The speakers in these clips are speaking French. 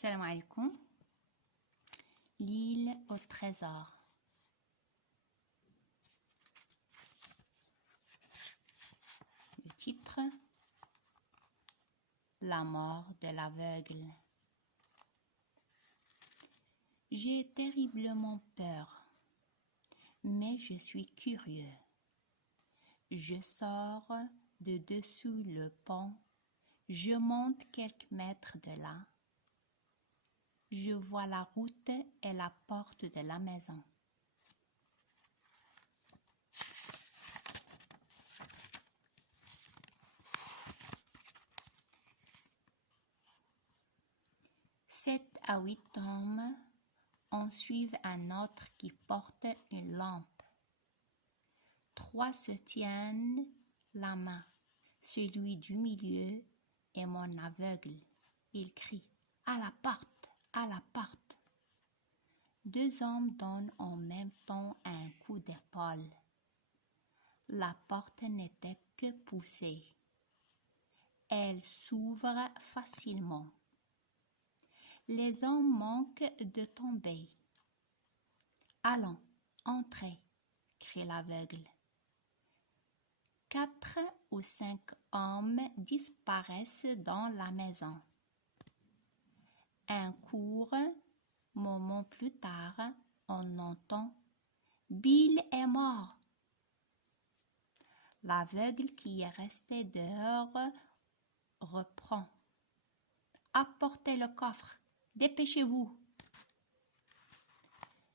Salam alaikum. L'île au trésor. Le titre: La mort de l'aveugle. J'ai terriblement peur, mais je suis curieux. Je sors de dessous le pont, je monte quelques mètres de là. Je vois la route et la porte de la maison. Sept à 8 hommes en suivent un autre qui porte une lampe. 3 se tiennent la main. Celui du milieu est mon aveugle. Il crie: « À la porte, à la porte !» 2 hommes donnent en même temps un coup d'épaule. La porte n'était que poussée. Elle s'ouvre facilement. Les hommes manquent de tomber. « Allons, entrez !» crie l'aveugle. 4 ou 5 hommes disparaissent dans la maison. Un court moment plus tard, on entend: « Bill est mort !» L'aveugle qui est resté dehors reprend: « Apportez le coffre, dépêchez-vous !»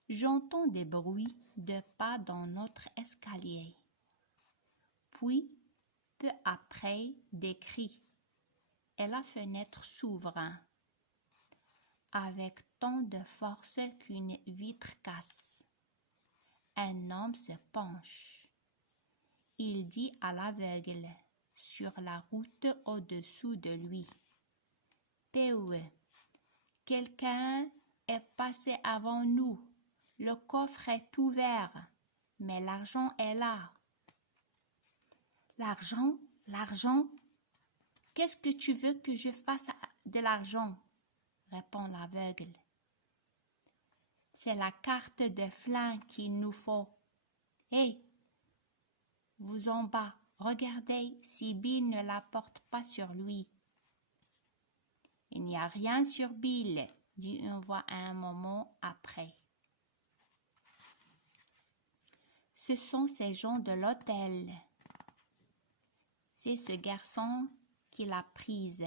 J'entends des bruits de pas dans notre escalier. Puis, peu après, des cris, et la fenêtre s'ouvre avec tant de force qu'une vitre casse. Un homme se penche. Il dit à l'aveugle, sur la route au-dessous de lui: « Peu, quelqu'un est passé avant nous. Le coffre est ouvert, mais l'argent est là. » « L'argent, l'argent? Qu'est-ce que tu veux que je fasse de l'argent ?» répond l'aveugle. « C'est la carte de flingue qu'il nous faut. Hé, vous en bas, regardez si Bill ne la porte pas sur lui. » « Il n'y a rien sur Bill, » dit une voix un moment après. « Ce sont ces gens de l'hôtel. C'est ce garçon qui l'a prise.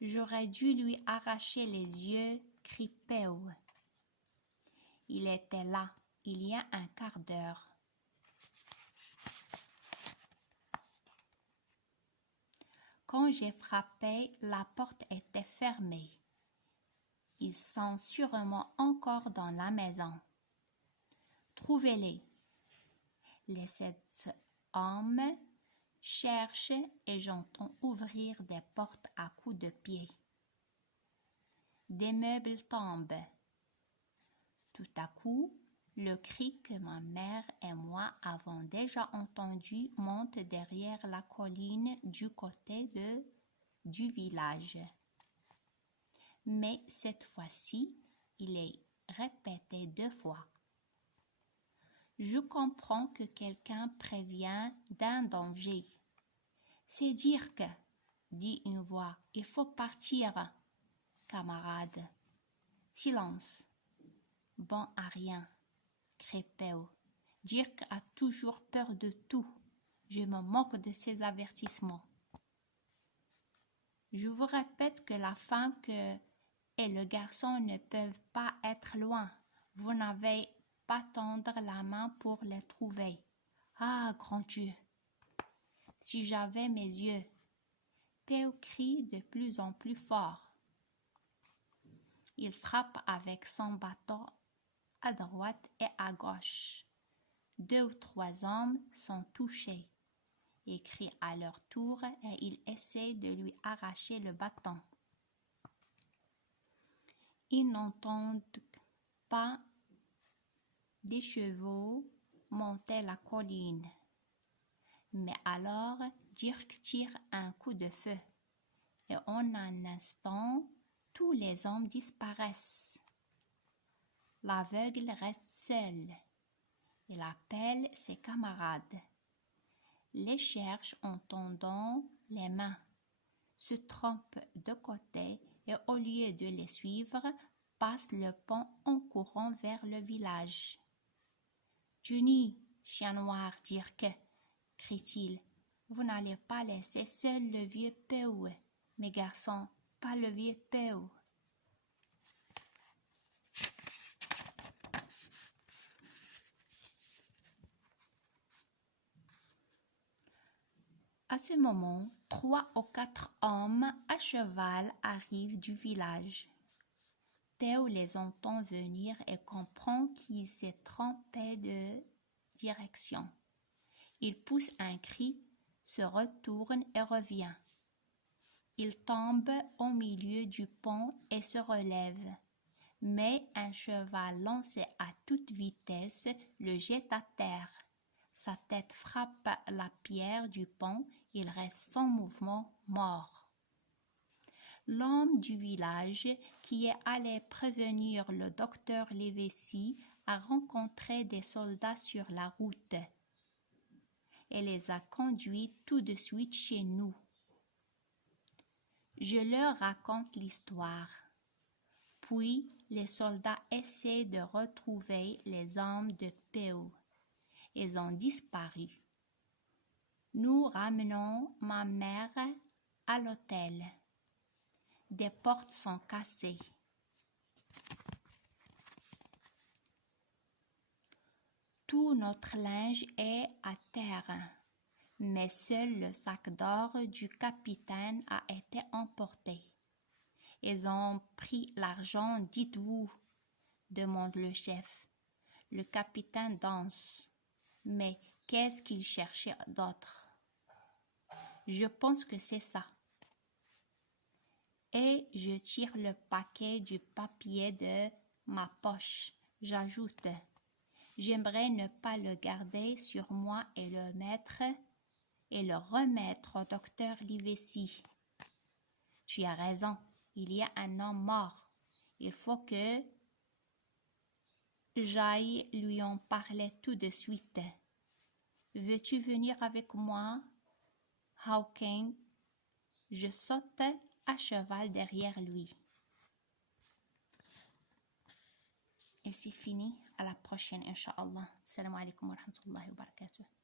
J'aurais dû lui arracher les yeux, » crie Peu. Il était là, il y a un quart d'heure. Quand j'ai frappé, la porte était fermée. Ils sont sûrement encore dans la maison. Trouvez-les. Les 7 hommes cherchent et j'entends ouvrir des portes à coups de pied. Des meubles tombent. Tout à coup, le cri que ma mère et moi avons déjà entendu monte derrière la colline du côté du village. Mais cette fois-ci, il est répété 2 fois. Je comprends que quelqu'un prévient d'un danger. « C'est Dirk !» dit une voix. « Il faut partir, camarade. » « Silence. Bon à rien, » crie Peu. « Dirk a toujours peur de tout. Je me moque de ses avertissements. » Je vous répète que la femme et le garçon ne peuvent pas être loin. Vous n'avez pas tendre la main pour les trouver. Ah, grand Dieu! Si j'avais mes yeux! Peu crie de plus en plus fort. Il frappe avec son bâton à droite et à gauche. 2 ou 3 hommes sont touchés. Ils crient à leur tour et ils essaient de lui arracher le bâton. Ils n'entendent pas des chevaux monter la colline. Mais alors, Dirk tire un coup de feu et en un instant, Tous les hommes disparaissent. L'aveugle reste seul. Il appelle ses camarades, les cherche en tendant les mains, se trompe de côté et au lieu de les suivre, passe le pont en courant vers le village. « Johnny, chien noir Dirk, crie-t-il, vous n'allez pas laisser seul le vieux Peu, mes garçons, pas le vieux Peu. » À ce moment, 3 ou 4 hommes à cheval arrivent du village. Peu les entend venir et comprend qu'il s'est trompé de direction. Il pousse un cri, se retourne et revient. Il tombe au milieu du pont et se relève. Mais un cheval lancé à toute vitesse le jette à terre. Sa tête frappe la pierre du pont, il reste sans mouvement, mort. L'homme du village qui est allé prévenir le docteur Livesey a rencontré des soldats sur la route et les a conduits tout de suite chez nous. Je leur raconte l'histoire. Puis les soldats essaient de retrouver les hommes de Peu. Ils ont disparu. Nous ramenons ma mère à l'hôtel. Des portes sont cassées. Tout notre linge est à terre, mais seul le sac d'or du capitaine a été emporté. Ils ont pris l'argent, dites-vous, demande le chef. Le capitaine danse. Mais qu'est-ce qu'il cherchait d'autre? Je pense que c'est ça. Et je tire le paquet du papier de ma poche. J'ajoute, j'aimerais ne pas le garder sur moi et le remettre au docteur Livesey. Tu as raison, il y a un homme mort. Il faut que j'aille lui en parler tout de suite. Veux-tu venir avec moi, Hawking? Je saute à cheval derrière lui. Et c'est fini. À la prochaine, Inch'Allah. Salam alaikum wa rahmatullahi wa barakatuh.